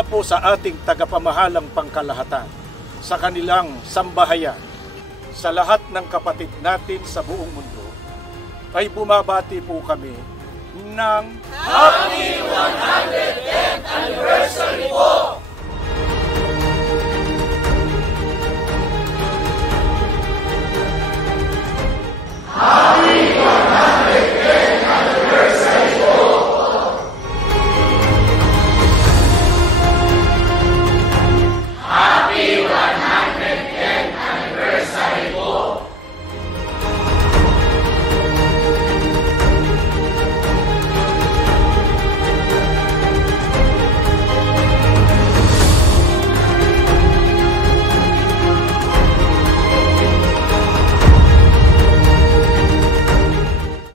mula po sa ating tagapamahalang pangkalahatan sa kanilang sambahayan, sa lahat ng kapatid natin sa buong mundo, ay bumabati po kami ng Happy 110th Anniversary po! Happy 110th